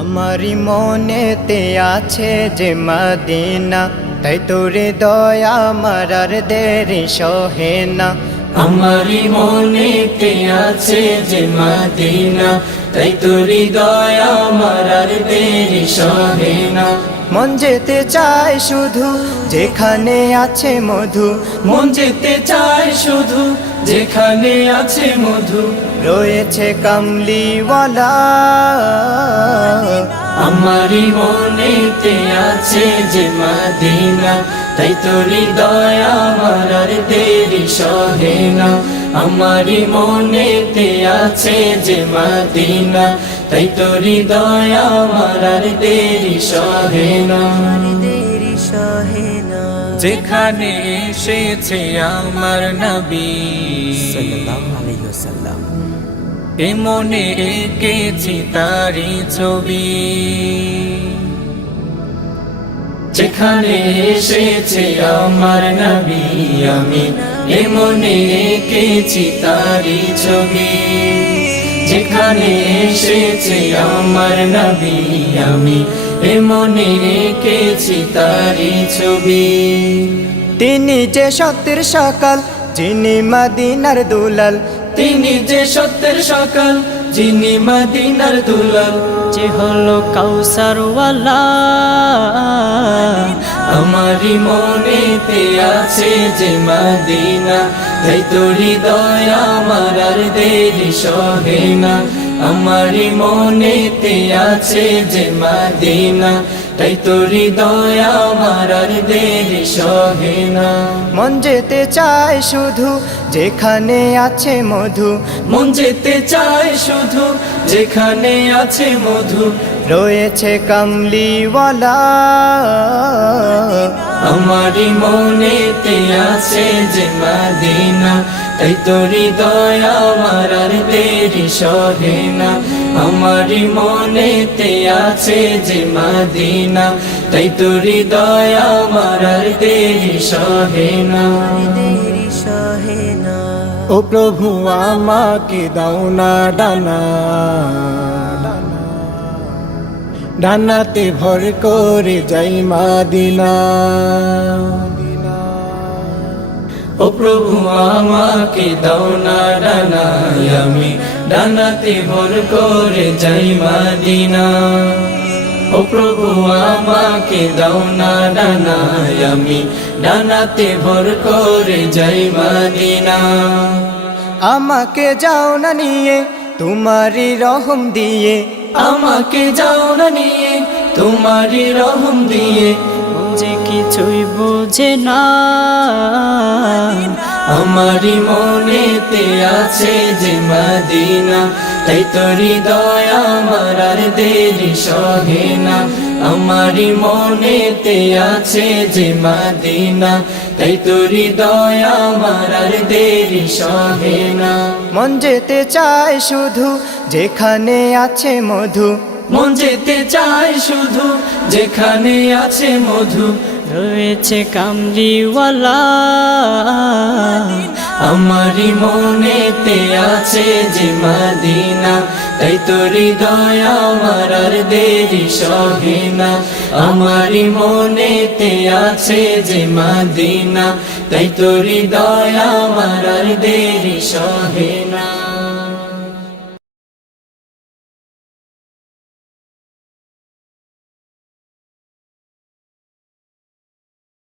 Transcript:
আমারি মনেতে আছে যে মদিনা, তাই তোরে দয়া আমার আর দেরি সহে না। আমারি মনেতে আছে যে মদিনা, তাই তোরি দয়া আমার আর দেরি সহে না। মন যেতে চায় শুধু যেখানে আছে মধু, মন যেতে চায় শুধু যেখানে আছে মধু, রয়েছে কামলিওয়ালা। আমারি মনেতে আছে যে মদিনা, তাই তোরি দয়া আমার আর দেরি সহে না। আমারি মনেতে আছে যে মদিনা, তাই তোরি দয়া আমার আর দেরি সহে না। যেখানে এসেছে আমার নবী সাল্লাল্লাহু আলাইহি ওয়াসাল্লাম, এ মনে এঁকেছি তারি ছবি। যেখানে এসেছে আমার নবী, আমি এ মনে এঁকেছি তারি ছবি। যেখানে এসেছে আমার নবী, আমি এ মনে এঁকেছি তারি ছবি। তিনি যে সত্যের সকাল, যিনি মদিনার দুলাল, তিনি যে সত্যের সকাল, যিনি মদিনার দুলাল, যে হলো কাউসারওয়ালা। আমারি মনেতে আছে যে মদিনা, তাই তোরি দয়া আমার আর দেরি সহে না। আমারি মনেতে আছে যে মদিনা, তাই তোরি দয়া আমার আর দেরি সহে না। মন যেতে চায় শুধু যেখানে আছে মধু, মন যেতে চায় শুধু যেখানে আছে মধু, রয়েছে কামলিওয়ালা। আমারি মনেতে আছে যে মদিনা, তাই তোরি দয়া আমার আর দেরি সহে না। আমারি মনেতে আছে যে মদিনা, তাই তোরি দয়া আমার আর দেরি সহে না। ও প্রভু আমাকে দাও না ডানা, ডানাতে ভর করে যাই মদিনা। ও প্রভু আমাকে দাও না ডানা, আমি ডানাতে ভর করে যাই মদিনা। ও প্রভু আমাকে দাও না ডানা, আমি ডানাতে ভর করে যাই মদিনা। আমাকে যাও না নিয়ে তোমারি রহম দিয়ে, আমাকে যাও না নিয়ে তোমারি রহম দিয়ে, যে কিছুই বোঝে না। আমারি মনেতে আছে যে মদিনা, তাই তোরি দয়া আমার আর দেরি সহে না। আমারি মনেতে আছে যে মদিনা, তাই তোরি দয়া আমার আর দেরি সহে না। মন যেতে চায় শুধু যেখানে আছে মধু, মন যেতে চায় শুধু যেখানে আছে মধু, রয়েছে কামলিওয়ালা। আমারি মনেতে আছে যে মদিনা, তাই তোরি দয়া আমার আর দেরি সহে না। আমারি মনেতে আছে যে মদিনা, তাই তোরি দয়া আমার আর দেরি সহে না।